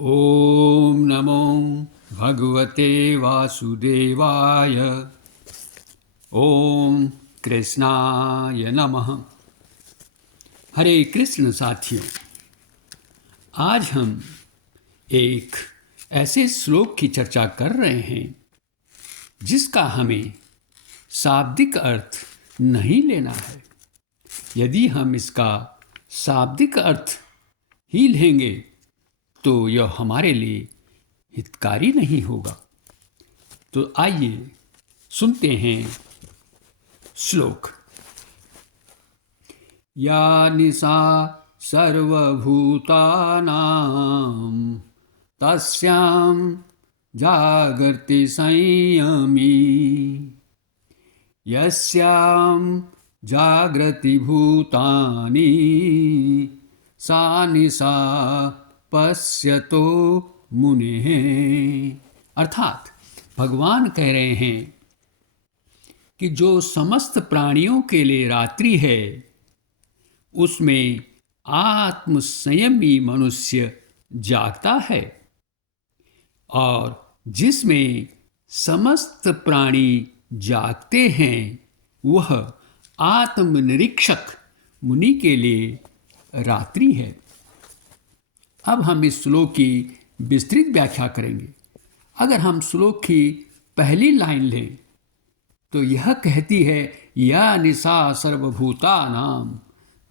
ॐ नमो भगवते वासुदेवाय। ॐ कृष्णाय नमः। हरे कृष्ण साथियों, आज हम एक ऐसे श्लोक की चर्चा कर रहे हैं जिसका हमें शाब्दिक अर्थ नहीं लेना है। यदि हम इसका शाब्दिक अर्थ ही लेंगे तो यह हमारे लिए हितकारी नहीं होगा। तो आइए सुनते हैं श्लोक। या निशा सर्वभूतानां तस्यां जागर्ति संयमी। यस्यां जागृति भूतानि सा निशा पश्यतो मुनेः। अर्थात भगवान कह रहे हैं कि जो समस्त प्राणियों के लिए रात्रि है उसमें आत्म संयमी मनुष्य जागता है, और जिसमें समस्त प्राणी जागते हैं वह आत्मनिरीक्षक मुनि के लिए रात्रि है। अब हम इस श्लोक की विस्तृत व्याख्या करेंगे। अगर हम श्लोक की पहली लाइन लें तो यह कहती है या निशा सर्वभूतानां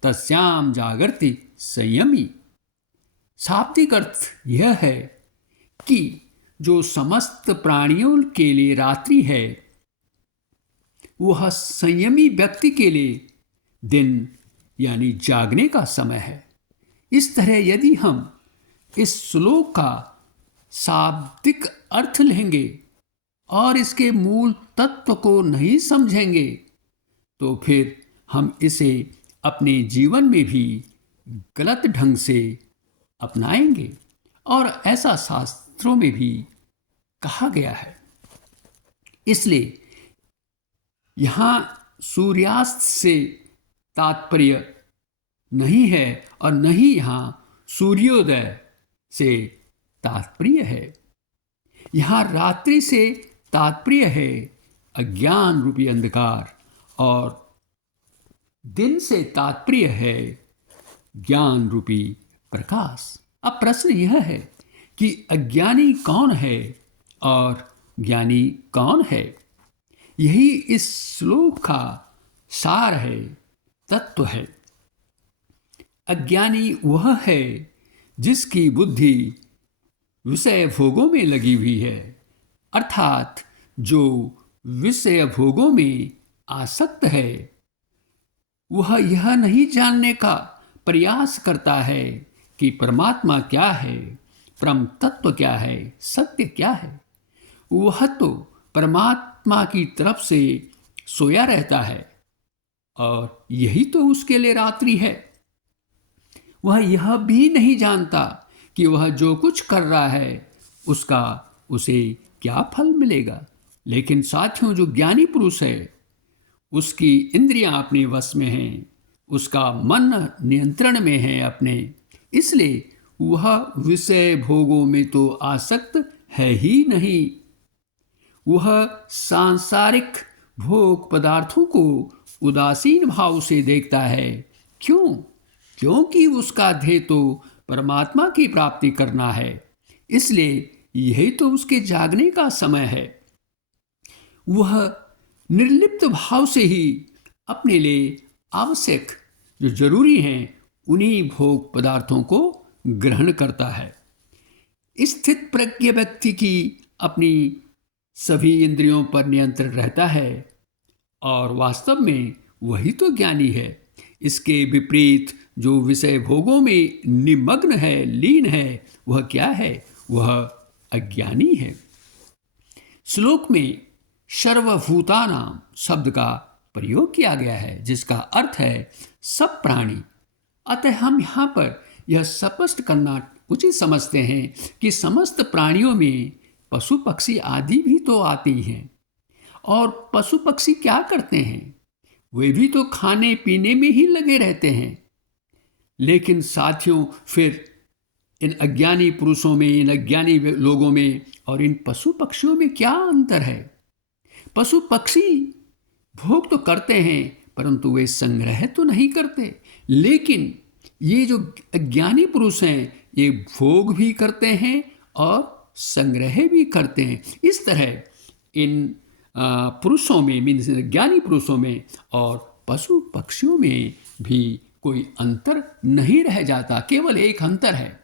तस्यां जागर्ति संयमी। शाब्दिक अर्थ यह है कि जो समस्त प्राणियों के लिए रात्रि है वह संयमी व्यक्ति के लिए दिन यानी जागने का समय है। इस तरह यदि हम इस श्लोक का शाब्दिक अर्थ लेंगे और इसके मूल तत्व को नहीं समझेंगे तो फिर हम इसे अपने जीवन में भी गलत ढंग से अपनाएंगे, और ऐसा शास्त्रों में भी कहा गया है। इसलिए यहाँ सूर्यास्त से तात्पर्य नहीं है और न ही यहाँ सूर्योदय से तात्पर्य है। यहाँ रात्रि से तात्पर्य है अज्ञान रूपी अंधकार, और दिन से तात्पर्य है ज्ञान रूपी प्रकाश। अब प्रश्न यह है कि अज्ञानी कौन है और ज्ञानी कौन है। यही इस श्लोक का सार है, तत्व है। अज्ञानी वह है जिसकी बुद्धि विषय भोगों में लगी हुई है, अर्थात जो विषय भोगों में आसक्त है वह यह नहीं जानने का प्रयास करता है कि परमात्मा क्या है, परम तत्व क्या है, सत्य क्या है। वह तो परमात्मा की तरफ से सोया रहता है और यही तो उसके लिए रात्रि है। वह यह भी नहीं जानता कि वह जो कुछ कर रहा है उसका उसे क्या फल मिलेगा। लेकिन साथियों, जो ज्ञानी पुरुष है उसकी इंद्रियां अपने वश में हैं, उसका मन नियंत्रण में है अपने, इसलिए वह विषय भोगों में तो आसक्त है ही नहीं। वह सांसारिक भोग पदार्थों को उदासीन भाव से देखता है। क्यों? क्योंकि उसका ध्येय तो परमात्मा की प्राप्ति करना है। इसलिए यही तो उसके जागने का समय है। वह निर्लिप्त भाव से ही अपने लिए आवश्यक जो जरूरी हैं उन्हीं भोग पदार्थों को ग्रहण करता है। स्थित प्रज्ञ व्यक्ति की अपनी सभी इंद्रियों पर नियंत्रण रहता है और वास्तव में वही तो ज्ञानी है। इसके विपरीत जो विषय भोगों में निमग्न है, लीन है, वह क्या है? वह अज्ञानी है। श्लोक में सर्वभूतानां शब्द का प्रयोग किया गया है जिसका अर्थ है सब प्राणी। अतः हम यहाँ पर यह स्पष्ट करना उचित समझते हैं कि समस्त प्राणियों में पशु पक्षी आदि भी तो आते हैं। और पशु पक्षी क्या करते हैं? वे भी तो खाने पीने में ही लगे रहते हैं। लेकिन साथियों, फिर इन अज्ञानी पुरुषों में, इन अज्ञानी लोगों में और इन पशु पक्षियों में क्या अंतर है? पशु पक्षी भोग तो करते हैं परंतु वे संग्रह तो नहीं करते, लेकिन ये जो अज्ञानी पुरुष हैं ये भोग भी करते हैं और संग्रह भी करते हैं। इस तरह इन पुरुषों में, मीन्स ज्ञानी पुरुषों में और पशु पक्षियों में भी कोई अंतर नहीं रह जाता। केवल एक अंतर है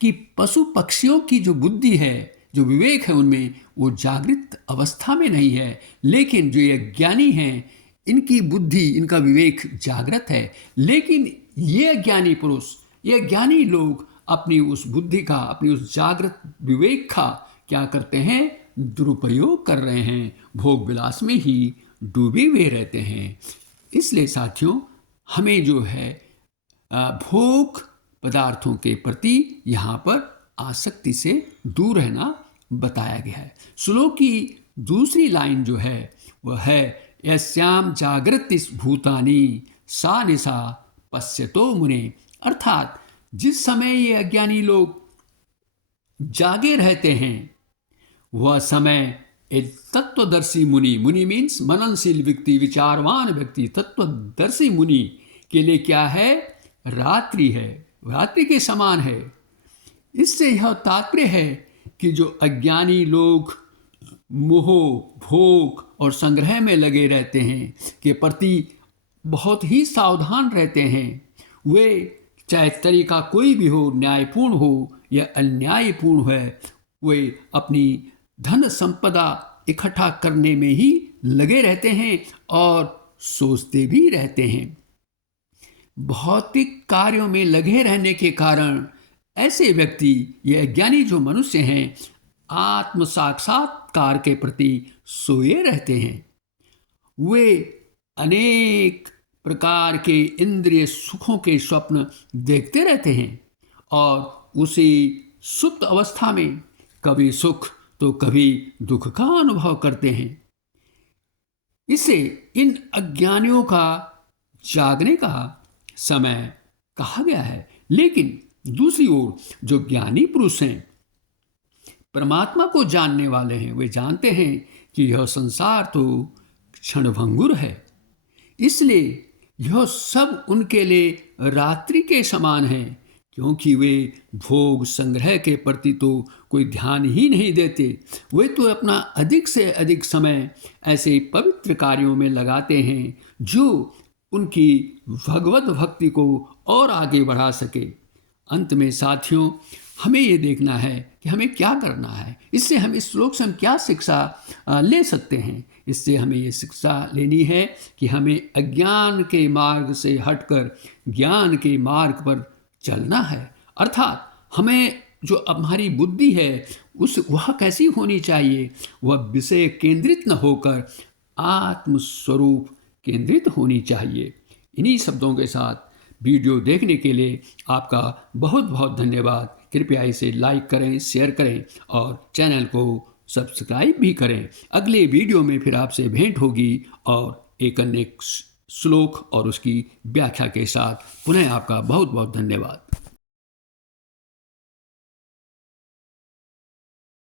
कि पशु पक्षियों की जो बुद्धि है, जो विवेक है उनमें, वो जागृत अवस्था में नहीं है, लेकिन जो ये ज्ञानी हैं इनकी बुद्धि, इनका विवेक जागृत है। लेकिन ये ज्ञानी पुरुष, ये ज्ञानी लोग अपनी उस बुद्धि का, अपनी उस जागृत विवेक का क्या करते हैं? दुरुपयोग कर रहे हैं, भोग विलास में ही डूबे हुए रहते हैं। इसलिए साथियों, हमें जो है भोग पदार्थों के प्रति यहाँ पर आसक्ति से दूर रहना बताया गया है। श्लोक की दूसरी लाइन जो है वह है यस्याम जागृति भूतानि सा निशा पश्यतो मुने। अर्थात जिस समय ये अज्ञानी लोग जागे रहते हैं वह समय एक तत्वदर्शी मुनि, मुनि मीन्स मननशील व्यक्ति, विचारवान व्यक्ति, तत्वदर्शी मुनि के लिए क्या है? रात्रि है, रात्रि के समान है। इससे यह तात्पर्य है कि जो अज्ञानी लोग मोह, भोग और संग्रह में लगे रहते हैं के प्रति बहुत ही सावधान रहते हैं, वे चाहे तरीका कोई भी हो, न्यायपूर्ण हो या अन्यायपूर्ण है, वे अपनी धन संपदा इकट्ठा करने में ही लगे रहते हैं और सोचते भी रहते हैं। भौतिक कार्यों में लगे रहने के कारण ऐसे व्यक्ति, ये अज्ञानी जो मनुष्य हैं, आत्म साक्षात्कार के प्रति सोए रहते हैं। वे अनेक प्रकार के इंद्रिय सुखों के स्वप्न देखते रहते हैं और उसी सुप्त अवस्था में कभी सुख तो कभी दुख का अनुभव करते हैं। इसे इन अज्ञानियों का जागने का समय कहा गया है। लेकिन दूसरी ओर जो ज्ञानी पुरुष हैं, परमात्मा को जानने वाले हैं, वे जानते हैं कि यह संसार तो क्षणभंगुर है, इसलिए यह सब उनके लिए रात्रि के समान है, क्योंकि वे भोग संग्रह के प्रति तो कोई ध्यान ही नहीं देते। वे तो अपना अधिक से अधिक समय ऐसे पवित्र कार्यों में लगाते हैं जो उनकी भगवत भक्ति को और आगे बढ़ा सके। अंत में साथियों, हमें ये देखना है कि हमें क्या करना है। इससे हम इस श्लोक से हम क्या शिक्षा ले सकते हैं? इससे हमें ये शिक्षा लेनी है कि हमें अज्ञान के मार्ग से हटकर ज्ञान के मार्ग पर चलना है। अर्थात हमें जो हमारी बुद्धि है वह कैसी होनी चाहिए? वह विषय केंद्रित न होकर आत्मस्वरूप केंद्रित होनी चाहिए। इन्हीं शब्दों के साथ वीडियो देखने के लिए आपका बहुत बहुत धन्यवाद। कृपया इसे लाइक करें, शेयर करें और चैनल को सब्सक्राइब भी करें। अगले वीडियो में फिर आपसे भेंट होगी और एक अन्य श्लोक और उसकी व्याख्या के साथ। पुनः आपका बहुत बहुत धन्यवाद।